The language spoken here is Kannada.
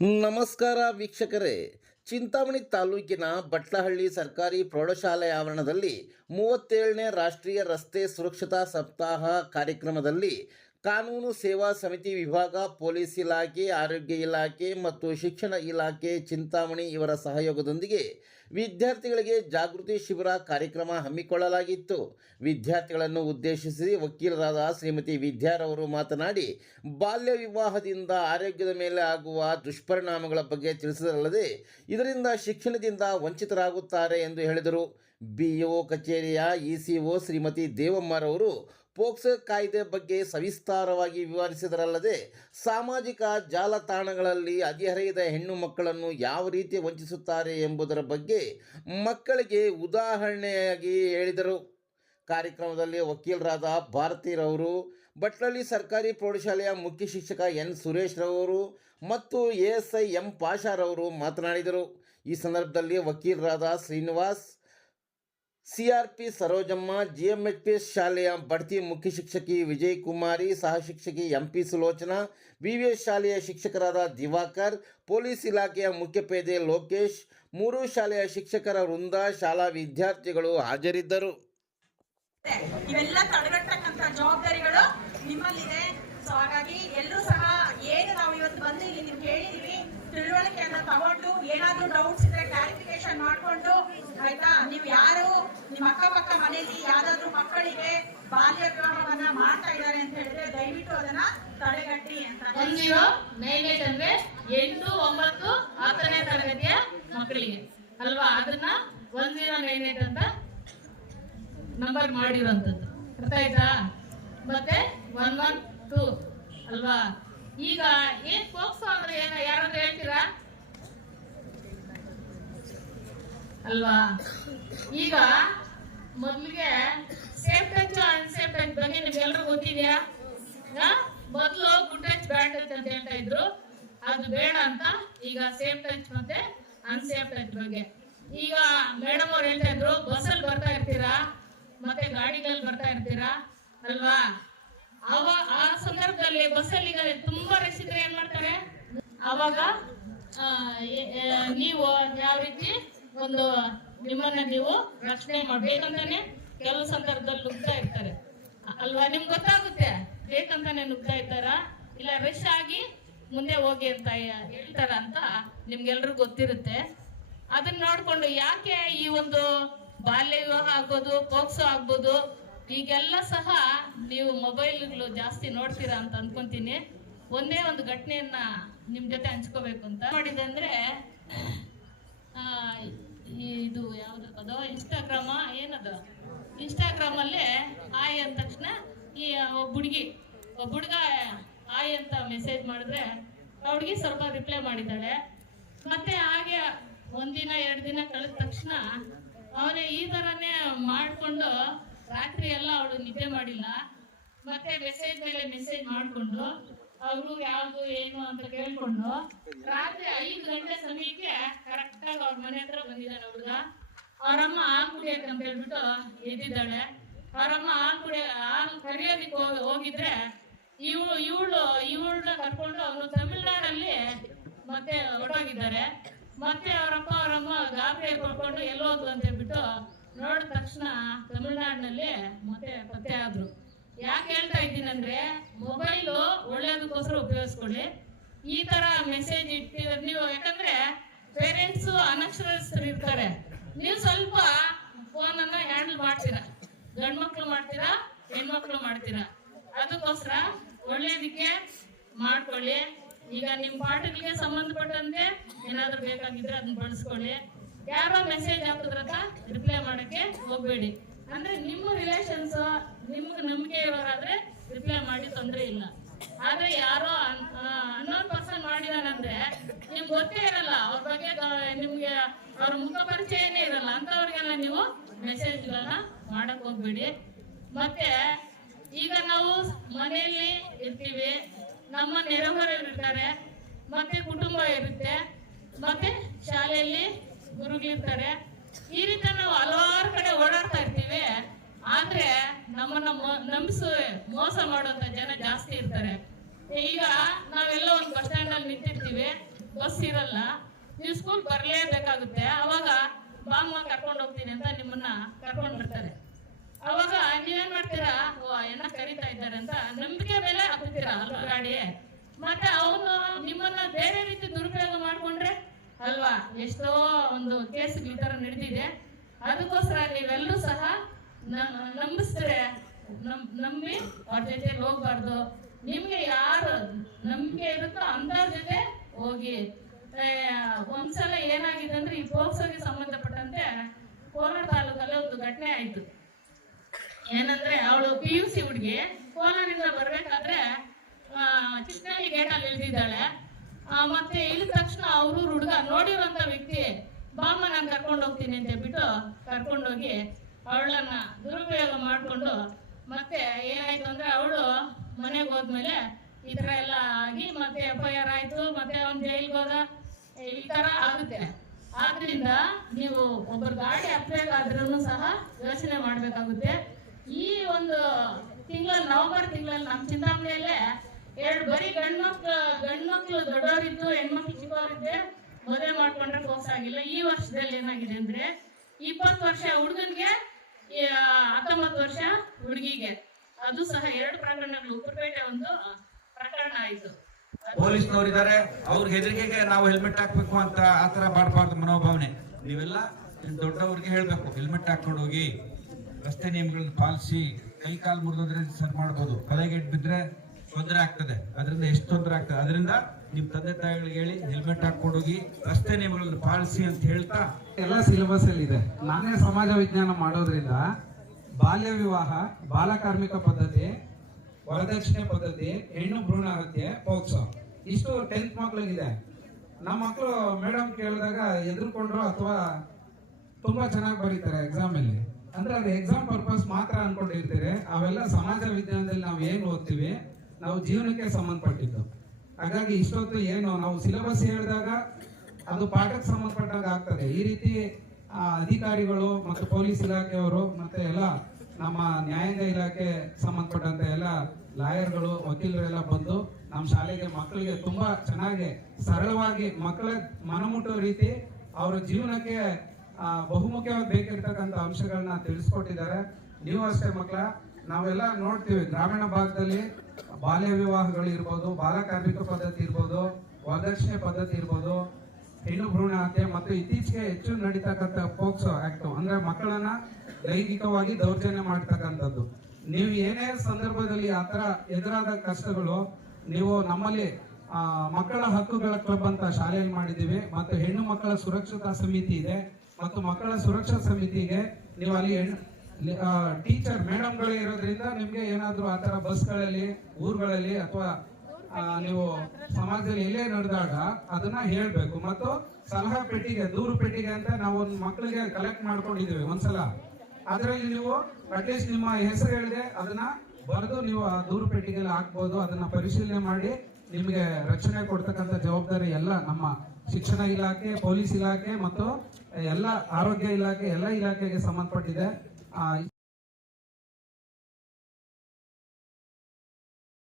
ನಮಸ್ಕಾರ ವೀಕ್ಷಕರೇ. ಚಿಂತಾಮಣಿ ತಾಲೂಕಿನ ಬಟ್ಲಹಳ್ಳಿ ಸರ್ಕಾರಿ ಪ್ರೌಢಶಾಲೆ ಆವರಣದಲ್ಲಿ 37ನೇ ರಾಷ್ಟ್ರೀಯ ರಸ್ತೆ ಸುರಕ್ಷತಾ ಸಪ್ತಾಹ ಕಾರ್ಯಕ್ರಮದಲ್ಲಿ ಕಾನೂನು ಸೇವಾ ಸಮಿತಿ ವಿಭಾಗ, ಪೊಲೀಸ್ ಇಲಾಖೆ, ಆರೋಗ್ಯ ಇಲಾಖೆ ಮತ್ತು ಶಿಕ್ಷಣ ಇಲಾಖೆ ಚಿಂತಾಮಣಿ ಇವರ ಸಹಯೋಗದೊಂದಿಗೆ ವಿದ್ಯಾರ್ಥಿಗಳಿಗೆ ಜಾಗೃತಿ ಶಿಬಿರ ಕಾರ್ಯಕ್ರಮ ಹಮ್ಮಿಕೊಳ್ಳಲಾಗಿತ್ತು. ವಿದ್ಯಾರ್ಥಿಗಳನ್ನು ಉದ್ದೇಶಿಸಿ ವಕೀಲರಾದ ಶ್ರೀಮತಿ ವಿದ್ಯಾರವರು ಮಾತನಾಡಿ, ಬಾಲ್ಯ ವಿವಾಹದಿಂದ ಆರೋಗ್ಯದ ಮೇಲೆ ಆಗುವ ದುಷ್ಪರಿಣಾಮಗಳ ಬಗ್ಗೆ ತಿಳಿಸಿದರಲ್ಲದೆ ಇದರಿಂದ ಶಿಕ್ಷಣದಿಂದ ವಂಚಿತರಾಗುತ್ತಾರೆ ಎಂದು ಹೇಳಿದರು. BO ಕಚೇರಿಯ ECO ಶ್ರೀಮತಿ ದೇವಮ್ಮರವರು ಪೋಕ್ಸೋ ಕಾಯ್ದೆ ಬಗ್ಗೆ ಸವಿಸ್ತಾರವಾಗಿ ವಿವರಿಸಿದರಲ್ಲದೆ ಸಾಮಾಜಿಕ ಜಾಲತಾಣಗಳಲ್ಲಿ ಹದಿಹರೆಯದ ಹೆಣ್ಣು ಮಕ್ಕಳನ್ನು ಯಾವ ರೀತಿ ವಂಚಿಸುತ್ತಾರೆ ಎಂಬುದರ ಬಗ್ಗೆ ಮಕ್ಕಳಿಗೆ ಉದಾಹರಣೆಯಾಗಿ ಹೇಳಿದರು. ಕಾರ್ಯಕ್ರಮದಲ್ಲಿ ವಕೀಲರಾದ ಭಾರತೀರವರು, ಬಟ್ಲಹಳ್ಳಿ ಸರ್ಕಾರಿ ಪ್ರೌಢಶಾಲೆಯ ಮುಖ್ಯ ಶಿಕ್ಷಕ N ಸುರೇಶ್ ರವರು ಮತ್ತು ASI M ಪಾಷಾರವರು ಮಾತನಾಡಿದರು. ಈ ಸಂದರ್ಭದಲ್ಲಿ ವಕೀಲರಾದ ಶ್ರೀನಿವಾಸ್, CRP ಸರೋಜಮ್ಮ, GMHS ಶಾಲೆಯ ಬಡ್ತಿ ಮುಖ್ಯ ಶಿಕ್ಷಕಿ ವಿಜಯಕುಮಾರಿ, ಸಹ ಶಿಕ್ಷಕಿ MP ಸುಲೋಚನಾ, VVS ಶಾಲೆಯ ಶಿಕ್ಷಕರಾದ ದಿವಾಕರ್, ಪೊಲೀಸ್ ಇಲಾಖೆಯ ಮುಖ್ಯಪೇದೆ ಲೋಕೇಶ್, 3 ಶಾಲೆಯ ಶಿಕ್ಷಕರ ವೃಂದ, ಶಾಲಾ ವಿದ್ಯಾರ್ಥಿಗಳು ಹಾಜರಿದ್ದರು. ಇವೆಲ್ಲ ತಡೆಗಟ್ಟಕ್ಕಂತ ಜವಾಬ್ದಾರಿಗಳು ನಿಮ್ಮಲ್ಲಿದೆ. ಸೊ ಹಾಗಾಗಿ ಎಲ್ಲರೂ ಸಹ ಏನು ನಾವು ಇವತ್ತು ಬಂದು ಇಲ್ಲಿ ನೀವು ಕೇಳಿದೀವಿ, ತಿಳುವಳಿಕೆಯನ್ನ ತಗೊಂಡು ಏನಾದ್ರೂ ಡೌಟ್ಸ್ ಇದ್ರೆ ಕ್ಲಾರಿಫಿಕೇಶನ್ ಮಾಡ್ಕೊಂಡು, ಆಯ್ತಾ, ನೀವು ಯಾರು ನಿಮ್ಮ ಅಕ್ಕಪಕ್ಕ ಮನೆಯಲ್ಲಿ ಯಾವ್ದಾದ್ರು ಮಕ್ಕಳಿಗೆ ಬಾಲ್ಯ ವಿವಾಹವನ್ನ ಮಾಡ್ತಾ ಇದ್ದಾರೆ ಅಂತ ಹೇಳಿದ್ರೆ ದಯವಿಟ್ಟು ಅದನ್ನ ತಡೆಗಟ್ಟಿ ಅಂತ. 1098 ಅಂದ್ರೆ 8, 9, 10ನೇ ತರಗತಿಯ ಮಕ್ಕಳಿಗೆ ಅಲ್ವಾ, ಅದನ್ನ 1098 ಅಂತ ನಂಬರ್ ಮಾಡಿರುವಂತದ್ದು. ಅರ್ಥ ಆಯ್ತಾ? ಮತ್ತೆ 112 ಅಲ್ವಾ. ಈಗ ಏನ್ ಪೋಕ್ಸೋ ಅಂದ್ರೆ ಏನ ಯಾರಾದ್ರೂ ಹೇಳ್ತೀರಾ ಅಲ್ವಾ? ಈಗ ಮೊದ್ಲಿಗೆ ಸೇಫ್ ಟಚ್ ಅನ್ಸೇಫ್ ಟಚ್ ಬಗ್ಗೆ ನಿಮ್ಗೆಲ್ರಿಗೂ ಗೊತ್ತಿದ್ಯಾ? ಮೊದ್ಲು ಗುಡ್ ಟಚ್ ಬ್ಯಾಡ್ ಟಚ್ ಅಂತ ಹೇಳ್ತಾ ಇದ್ರು, ಅದು ಬೇಡ ಅಂತ ಈಗ ಸೇಫ್ ಟಚ್ ಮತ್ತೆ ಅನ್ಸೇಫ್ ಟಚ್ ಬಗ್ಗೆ ಈಗ ಮೇಡಮ್ ಅವ್ರು ಹೇಳ್ತಾ ಇದ್ರು, ಬಸ್ಸಲ್ಲಿ ಬರ್ತಾ ಇರ್ತೀರಾ ಮತ್ತೆ ಗಾಡಿಗಳಲ್ಲಿ ಬರ್ತಾ ಇರ್ತೀರಾ ಅಲ್ವಾ, ಆ ಸಂದರ್ಭದಲ್ಲಿ ಬಸ್ಸಲ್ಲಿ ತುಂಬಾ ರಶ್ ಇದ್ರೆ ಏನ್ ಮಾಡ್ತಾರೆ, ಅವಾಗ ನೀವು ಯಾವ ರೀತಿ ಒಂದು ನಿಮ್ಮನ್ನ ನೀವು ರಕ್ಷಣೆ ಮಾಡ್ಬೇಕಂತಾನೆ ಕೆಲವು ಸಂದರ್ಭದಲ್ಲಿ ನುಗ್ತಾ ಇರ್ತಾರೆ ಅಲ್ವಾ. ನಿಮ್ಗೆ ಗೊತ್ತಾಗುತ್ತೆ ಬೇಕಂತಾನೆ ನುಗ್ತಾ ಇರ್ತಾರ ಇಲ್ಲ ರಶ್ ಆಗಿ ಮುಂದೆ ಹೋಗಿ ಅಂತ ಹೇಳ್ತಾರ ಅಂತ ನಿಮ್ಗೆಲ್ರಿಗೂ ಗೊತ್ತಿರುತ್ತೆ. ಅದನ್ನ ನೋಡ್ಕೊಂಡು ಯಾಕೆ ಈ ಒಂದು ಬಾಲ್ಯ ವಿವಾಹ ಆಗ್ಬೋದು, ಪೋಕ್ಸೋ ಆಗ್ಬೋದು, ಈಗೆಲ್ಲ ಸಹ ನೀವು ಮೊಬೈಲ್ಗಳು ಜಾಸ್ತಿ ನೋಡ್ತೀರಾ ಅಂತ ಅನ್ಕೊಂತೀನಿ. ಒಂದೇ ಒಂದು ಘಟನೆಯನ್ನ ನಿಮ್ ಜೊತೆ ಹಂಚ್ಕೋಬೇಕು ಅಂತ ಮಾಡಿದೆ ಅಂದ್ರೆ, ಇದು ಯಾವ್ದು ಇನ್ಸ್ಟಾಗ್ರಾಮ ಏನದು, ಇನ್ಸ್ಟಾಗ್ರಾಮ್ ಅಲ್ಲೇ ಆಯ್ ಅಂದ ತಕ್ಷಣ ಈ ಒಬ್ಬ ಹುಡುಗ ಆಯ್ ಅಂತ ಮೆಸೇಜ್ ಮಾಡಿದ್ರೆ ಹುಡುಗಿ ಸ್ವಲ್ಪ ರಿಪ್ಲೈ ಮಾಡಿದ್ದಾಳೆ. ಮತ್ತೆ ಹಾಗೆ 1 ದಿನ 2 ದಿನ ಕಳೆದ ತಕ್ಷಣ ಅವನೇ ಈ ತರನೇ ಮಾಡ್ಕೊಂಡು ರಾತ್ರಿ ಎಲ್ಲ ಅವಳು ನಿದ್ದೆ ಮಾಡಿಲ್ಲ, ಮತ್ತೆ ಮೆಸೇಜ್ ಮೇಲೆ ಮೆಸೇಜ್ ಮಾಡ್ಕೊಂಡು ಅವರು ಯಾವ್ದು ಏನು ಅಂತ ಕೇಳ್ಕೊಂಡು ರಾತ್ರಿ 5 ಗಂಟೆ ಸಮಯಕ್ಕೆ ಕರೆಕ್ಟ್ ಆಗಿ ಅವ್ರ ಮನೆ ಹತ್ರ ಬಂದಿದ್ದಾನೆ ಹುಡುಗ. ಅವರಮ್ಮ ಹಾಲು ಕುಡಿಯಕ್ಕಂತ ಹೇಳ್ಬಿಟ್ಟು ಎದ್ದಿದ್ದಾಳೆ. ಅವರಮ್ಮ ಹಾಲು ಕರಿಯೋದಿಕ್ಕೆ ಹೋಗಿದ್ರೆ ಇವಳನ್ನ ಕರ್ಕೊಂಡು ಅವನು ತಮಿಳ್ನಾಡಲ್ಲಿ ಮತ್ತೆ ಹೊರಟೋಗಿದ್ದಾರೆ. ಮತ್ತೆ ಅವರಪ್ಪ ಅವರಮ್ಮ ಗಾಬರಿ ಕೊಡ್ಕೊಂಡು ಎಲ್ಲೋದು ಅಂತ ಹೇಳ್ಬಿಟ್ಟು ನೋಡಿದ ತಕ್ಷಣ ತಮಿಳ್ನಾಡಿನಲ್ಲಿ ಮತ್ತೆ ಪತ್ತೆ ಆದ್ರು. ಯಾಕೆ ಹೇಳ್ತಾ ಇದ್ದೀನಂದ್ರೆ, ಮೊಬೈಲು ಒಳ್ಳೇದಕ್ಕೋಸ್ಕರ ಉಪಯೋಗಿಸ್ಕೊಳ್ಳಿ. ಈ ತರ ಮೆಸೇಜ್ ಇಟ್ಟಿದ್ರೆ ನೀವು, ಯಾಕಂದ್ರೆ ಪೇರೆಂಟ್ಸು ಅನಕ್ಷರಸ್ಥರು ಇರ್ತಾರೆ, ನೀವು ಸ್ವಲ್ಪ ಫೋನನ್ನ ಹ್ಯಾಂಡಲ್ ಮಾಡ್ತೀರಾ, ಗಂಡ್ಮಕ್ಳು ಮಾಡ್ತೀರಾ ಹೆಣ್ಮಕ್ಳು ಮಾಡ್ತೀರಾ, ಅದಕ್ಕೋಸ್ಕರ ಒಳ್ಳೇದಕ್ಕೆ ಮಾಡ್ಕೊಳ್ಳಿ. ಈಗ ನಿಮ್ಮ ಪಾಠಗಳಿಗೆ ಸಂಬಂಧಪಟ್ಟಂತೆ ಏನಾದ್ರೂ ಬೇಕಾಗಿದ್ರೆ ಅದನ್ನ ಬಳಸ್ಕೊಳ್ಳಿ. ಯಾರೋ ಮೆಸೇಜ್ ಹಾಕಿದ್ರಂತ ರಿಪ್ಲೈ ಮಾಡಕ್ಕೆ ಹೋಗ್ಬೇಡಿ. ಅಂದ್ರೆ ನಿಮ್ಮ ರಿಲೇಷನ್ಸ್ ನಿಮ್ಗೆ ನಂಬಿಕೆ ಇರೋರಾದ್ರೆ ರಿಪ್ಲೈ ಮಾಡಿ ತೊಂದರೆ ಇಲ್ಲ. ಆದ್ರೆ ಯಾರೋ ಅನ್ನೋನ್ ಪರ್ಸನ್ ಮಾಡಿದಾನಂದ್ರೆ ನಿಮ್ಗೆ ಗೊತ್ತೇ ಇರಲ್ಲ, ಅವ್ರ ಬಗ್ಗೆ ನಿಮ್ಗೆ ಅವ್ರ ಮುಖ ಪರಿಚಯನೇ ಇರಲ್ಲ, ಅಂತವ್ರಿಗೆಲ್ಲ ನೀವು ಮೆಸೇಜ್ಗಳನ್ನ ಮಾಡಕ್ ಹೋಗ್ಬೇಡಿ. ಮತ್ತೆ ಈಗ ನಾವು ಮನೆಯಲ್ಲಿ ಇರ್ತೀವಿ, ನಮ್ಮ ನೆರೆಹೊರೆಯವರು ಇರ್ತಾರೆ, ಮತ್ತೆ ಕುಟುಂಬ ಇರುತ್ತೆ, ಮತ್ತೆ ಶಾಲೆಯಲ್ಲಿ ಗುರುಗಳಿರ್ತಾರೆ. ಈ ರೀತಿ ನಾವು ಹಲವಾರು ಕಡೆ ಓಡಾಡ್ತಾ ಇರ್ತೀವಿ. ಆದ್ರೆ ನಮ್ಮನ್ನ ಮೋಸ ಮಾಡುವಂತ ಜನ ಜಾಸ್ತಿ ಇರ್ತಾರೆ. ಈಗ ನಾವೆಲ್ಲ ಒಂದು ಬಸ್ ಸ್ಟ್ಯಾಂಡ್ ಅಲ್ಲಿ ನಿಂತಿರ್ತೀವಿ, ಬಸ್ ಇರಲ್ಲ, ನೀವು ಸ್ಕೂಲ್ ಬರಲೇಬೇಕಾಗುತ್ತೆ. ಅವಾಗ ಬಾಮ್ಮ ಕರ್ಕೊಂಡು ಹೋಗ್ತೀನಿ ಅಂತ ನಿಮ್ಮನ್ನ ಕರ್ಕೊಂಡು ಬರ್ತಾರೆ. ಅವಾಗ ನೀವೇನ್ ಮಾಡ್ತೀರಾ, ಏನ ಕರೀತಾ ಇದ್ದಾರೆ ಅಂತ ನಂಬಿಕೆ ಮೇಲೆ ಹಾಕ್ತೀರಾ ಅಲ್ವಾ ಗಾಡಿ. ಮತ್ತೆ ಅವನು ನಿಮ್ಮನ್ನ ಬೇರೆ ರೀತಿ ದುರುಪಯೋಗ ಮಾಡ್ಕೊಂಡ್ರೆ ಅಲ್ವಾ, ಎಷ್ಟೋ ಒಂದು ಕೇಸ್ಗಳು ಈ ತರ ನಡೆದಿದೆ. ಅದಕ್ಕೋಸ್ಕರ ನೀವೆಲ್ಲರೂ ಸಹ ನಂಬಿಸ್ತಾರೆ, ನಂಬಿ ಅವ್ರ ಜೊತೆ ಹೋಗ್ಬಾರ್ದು. ನಿಮ್ಗೆ ಯಾರು ನಂಬಿಕೆ ಇರುತ್ತೋ ಅಂತವ್ರ ಜೊತೆ ಹೋಗಿ. ಒಂದ್ಸಲ ಏನಾಗಿದೆ ಅಂದ್ರೆ, ಈ ಪೋಕ್ಸೋಗೆ ಸಂಬಂಧಪಟ್ಟಂತೆ ಕೋಲಾರ ತಾಲೂಕಲ್ಲಿ ಒಂದು ಘಟನೆ ಆಯ್ತು. ಏನಂದ್ರೆ, ಅವಳು PUC ಹುಡುಗಿ ಕೋಲಾರಿಂದ ಬರ್ಬೇಕಾದ್ರೆ ಚಿಕ್ಕನಹಳ್ಳಿ ಗೇಟಲ್ಲಿ ಇಳಿದಿದ್ದಾಳೆ. ಮತ್ತೆ ಇಳಿದ ತಕ್ಷಣ ಅವರು ಹುಡುಗ ನೋಡಿರುವಂತ ವ್ಯಕ್ತಿ ಬಾಮ್ಮ ನಾನು ಕರ್ಕೊಂಡು ಹೋಗ್ತೀನಿ ಅಂತ ಹೇಳ್ಬಿಟ್ಟು ಕರ್ಕೊಂಡೋಗಿ ಅವಳನ್ನ ದುರುಪಯೋಗ ಮಾಡಿಕೊಂಡು, ಮತ್ತೆ ಏನಾಯ್ತು ಅಂದ್ರೆ ಅವಳು ಮನೆಗೆ ಹೋದ್ಮೇಲೆ ಈ ತರ ಎಲ್ಲ ಆಗಿ ಮತ್ತೆ FIR ಆಯ್ತು, ಮತ್ತೆ ಅವ್ನು ಜೈಲ್ಗೆ ಹೋದ. ಈ ತರ ಆಗುತ್ತೆ. ಆದ್ರಿಂದ ನೀವು ಒಬ್ಬರು ಗಾಡಿ ಅಪ್ಲೈಡ್ ಆದ್ರೂ ಸಹ ಯೋಚನೆ ಮಾಡ್ಬೇಕಾಗುತ್ತೆ. ಈ ಒಂದು ತಿಂಗಳಲ್ಲಿ, ನವೆಂಬರ್ ತಿಂಗಳಲ್ಲಿ ನಮ್ಮ ಚಿಂತಾಮಣಿಯಲ್ಲೇ ಬರೀ ಗಂಡ್ಮಕ್ಳು ದೊಡ್ಡವರಿದ್ದು, ಹೆಣ್ಮಕ್ಳು ಚಿಕ್ಕವರಿದ್ದೆ ಮದುವೆ ಮಾಡ್ಕೊಂಡ್ರೆ ಫೋರ್ಸ್ ಆಗಿಲ್ಲ. ಈ ವರ್ಷದಲ್ಲಿ ಏನಾಗಿದೆ ಅಂದ್ರೆ, 20 ವರ್ಷ ಹುಡುಗನ್ಗೆ 19 ವರ್ಷ ಹುಡುಗಿಗೆ, ಅದು ಸಹ 2 ಪ್ರಕರಣಗಳು. ಉತ್ತರಪೇಟೆ ಒಂದು ಪ್ರಕರಣ ಆಯ್ತು. ಪೊಲೀಸ್ನವರಿದ್ದಾರೆ, ಅವ್ರ ಹೆದರಿಕೆಗೆ ನಾವು ಹೆಲ್ಮೆಟ್ ಹಾಕ್ಬೇಕು ಅಂತ ಆತರ ಮಾಡಬಾರ್ದು ಮನೋಭಾವನೆ. ನೀವೆಲ್ಲ ದೊಡ್ಡವ್ರಿಗೆ ಹೇಳ್ಬೇಕು, ಹೆಲ್ಮೆಟ್ ಹಾಕೊಂಡು ಹೋಗಿ, ರಸ್ತೆ ನಿಯಮಗಳನ್ನ ಪಾಲಿಸಿ. ಕೈ ಕಾಲು ಮುರಿದ್ರೆ ಸರಿ ಮಾಡ್ಬೋದು, ತಲೆಗೆಟ್ ಬಿದ್ರೆ ತೊಂದರೆ ಆಗ್ತದೆ. ಅದರಿಂದ ಎಷ್ಟು ತೊಂದರೆ ಆಗ್ತದೆ. ಅದರಿಂದ ನಿಮ್ ತಂದೆ ತಾಯಿಗಳಿಗೆ ಹೇಳಿ ಹೆಲ್ಮೆಟ್ ಹಾಕೊಂಡು ಹೋಗಿ, ರಸ್ತೆ ನಿಯಮಗಳನ್ನ ಪಾಲಿಸಿ ಅಂತ ಹೇಳ್ತಾ. ಎಲ್ಲ ಸಿಲೆಬಸ್ ಅಲ್ಲಿ ಇದೆ. ನಾನೇ ಸಮಾಜ ವಿಜ್ಞಾನ ಮಾಡೋದ್ರಿಂದ ಬಾಲ್ಯ ವಿವಾಹ, ಬಾಲ ಕಾರ್ಮಿಕ ಪದ್ಧತಿ, ವರದಕ್ಷಿಣೆ ಪದ್ಧತಿ, ಹೆಣ್ಣು ಭ್ರೂಣ ಹತ್ಯೆ, ಪೋಕ್ಸೋ, ಇಷ್ಟು 10th ಮಕ್ಳಿಗಿದೆ. ನಮ್ಮ ಮಕ್ಕಳು ಮೇಡಮ್ ಕೇಳಿದಾಗ ಎದುರ್ಕೊಂಡ್ರು ಅಥವಾ ತುಂಬಾ ಚೆನ್ನಾಗಿ ಬರೀತಾರೆ ಎಕ್ಸಾಮ್ ಅಲ್ಲಿ, ಅಂದ್ರೆ ಅದು ಎಕ್ಸಾಮ್ ಪರ್ಪಸ್ ಮಾತ್ರ ಅನ್ಕೊಂಡಿರ್ತೀರಿ. ಅವೆಲ್ಲ ಸಮಾಜ ವಿಜ್ಞಾನದಲ್ಲಿ ನಾವು ಏನು ಓದ್ತೀವಿ, ನಾವು ಜೀವನಕ್ಕೆ ಸಂಬಂಧಪಟ್ಟಿದ್ದು. ಹಾಗಾಗಿ ಇಷ್ಟೊತ್ತು ಏನು ನಾವು ಸಿಲೆಬಸ್ ಹೇಳಿದಾಗ ಅದು ಪಾಠಕ್ಕೆ ಸಂಬಂಧಪಟ್ಟಾಗ ಆಗ್ತದೆ. ಈ ರೀತಿ ಅಧಿಕಾರಿಗಳು ಮತ್ತು ಪೊಲೀಸ್ ಇಲಾಖೆಯವರು ಮತ್ತೆ ಎಲ್ಲ ನಮ್ಮ ನ್ಯಾಯಾಂಗ ಇಲಾಖೆ ಸಂಬಂಧಪಟ್ಟಂತೆ ಎಲ್ಲ ಲಾಯರ್ಗಳು, ವಕೀಲರೆಲ್ಲ ಬಂದು ನಮ್ಮ ಶಾಲೆಗೆ ಮಕ್ಕಳಿಗೆ ತುಂಬಾ ಚೆನ್ನಾಗಿ ಸರಳವಾಗಿ ಮಕ್ಕಳ ಮನಮುಟ್ಟುವ ರೀತಿ ಅವರ ಜೀವನಕ್ಕೆ ಬಹುಮುಖ್ಯವಾಗಿ ಬೇಕಿರ್ತಕ್ಕಂಥ ಅಂಶಗಳನ್ನ ತಿಳಿಸ್ಕೊಟ್ಟಿದ್ದಾರೆ. ನೀವು ಅಷ್ಟೇ ಮಕ್ಕಳ, ನಾವೆಲ್ಲ ನೋಡ್ತೀವಿ ಗ್ರಾಮೀಣ ಭಾಗದಲ್ಲಿ ಬಾಲ್ಯ ವಿವಾಹಗಳು ಇರ್ಬೋದು, ಬಾಲ ಕಾರ್ಮಿಕ ಪದ್ಧತಿ ಇರ್ಬೋದು, ವರದಕ್ಷಿಣೆ ಪದ್ಧತಿ ಇರ್ಬೋದು, ಹೆಣ್ಣು ಭ್ರೂಣ ಹತ್ಯೆ ಮತ್ತು ಇತ್ತೀಚೆಗೆ ಹೆಚ್ಚು ನಡೀತಕ್ಕಂಥ ಪೋಕ್ಸೋ ಆಕ್ಟ್, ಅಂದ್ರೆ ಮಕ್ಕಳನ್ನ ಲೈಂಗಿಕವಾಗಿ ದೌರ್ಜನ್ಯ ಮಾಡ್ತಕ್ಕಂಥದ್ದು. ನೀವು ಏನೇ ಸಂದರ್ಭದಲ್ಲಿ ಆತರ ಎದುರಾದ ಕಷ್ಟಗಳು, ನೀವು ನಮ್ಮಲ್ಲಿ ಮಕ್ಕಳ ಹಕ್ಕುಗಳ ಕ್ಲಬ್ ಅಂತ ಶಾಲೆಯಲ್ಲಿ ಮಾಡಿದ್ದೀವಿ, ಮತ್ತು ಹೆಣ್ಣು ಮಕ್ಕಳ ಸುರಕ್ಷತಾ ಸಮಿತಿ ಇದೆ, ಮತ್ತು ಮಕ್ಕಳ ಸುರಕ್ಷಾ ಸಮಿತಿಗೆ ನೀವು ಅಲ್ಲಿ ಟೀಚರ್ ಮೇಡಮ್ಗಳೇ ಇರೋದ್ರಿಂದ ನಿಮ್ಗೆ ಏನಾದ್ರು ಆತರ ಬಸ್ಗಳಲ್ಲಿ, ಊರುಗಳಲ್ಲಿ ಅಥವಾ ನೀವು ಸಮಾಜದಲ್ಲಿ ಎಲ್ಲೇ ನಡೆದಾಗ ಅದನ್ನ ಹೇಳ್ಬೇಕು. ಮತ್ತು ಸಲಹಾ ಪೆಟ್ಟಿಗೆ, ದೂರು ಪೆಟ್ಟಿಗೆ ಅಂತ ನಾವು ಒಂದು ಮಕ್ಕಳಿಗೆ ಕಲೆಕ್ಟ್ ಮಾಡ್ಕೊಂಡಿದ್ದೀವಿ ಒಂದ್ಸಲ. ಅದರಲ್ಲಿ ನೀವು ಅಟ್ಲೀಸ್ಟ್ ನಿಮ್ಮ ಹೆಸರು ಹೇಳಿದೆ ಅದನ್ನ ಬರೆದು ನೀವು ಆ ದೂರು ಪೆಟ್ಟಿಗೆಯಲ್ಲಿ ಹಾಕ್ಬೋದು. ಅದನ್ನ ಪರಿಶೀಲನೆ ಮಾಡಿ ನಿಮಗೆ ರಕ್ಷಣೆ ಕೊಡ್ತಕ್ಕಂಥ ಜವಾಬ್ದಾರಿ ಎಲ್ಲ ನಮ್ಮ ಶಿಕ್ಷಣ ಇಲಾಖೆ, ಪೊಲೀಸ್ ಇಲಾಖೆ ಮತ್ತು ಎಲ್ಲ ಆರೋಗ್ಯ ಇಲಾಖೆ, ಎಲ್ಲ ಇಲಾಖೆಗೆ ಸಂಬಂಧಪಟ್ಟಿದೆ.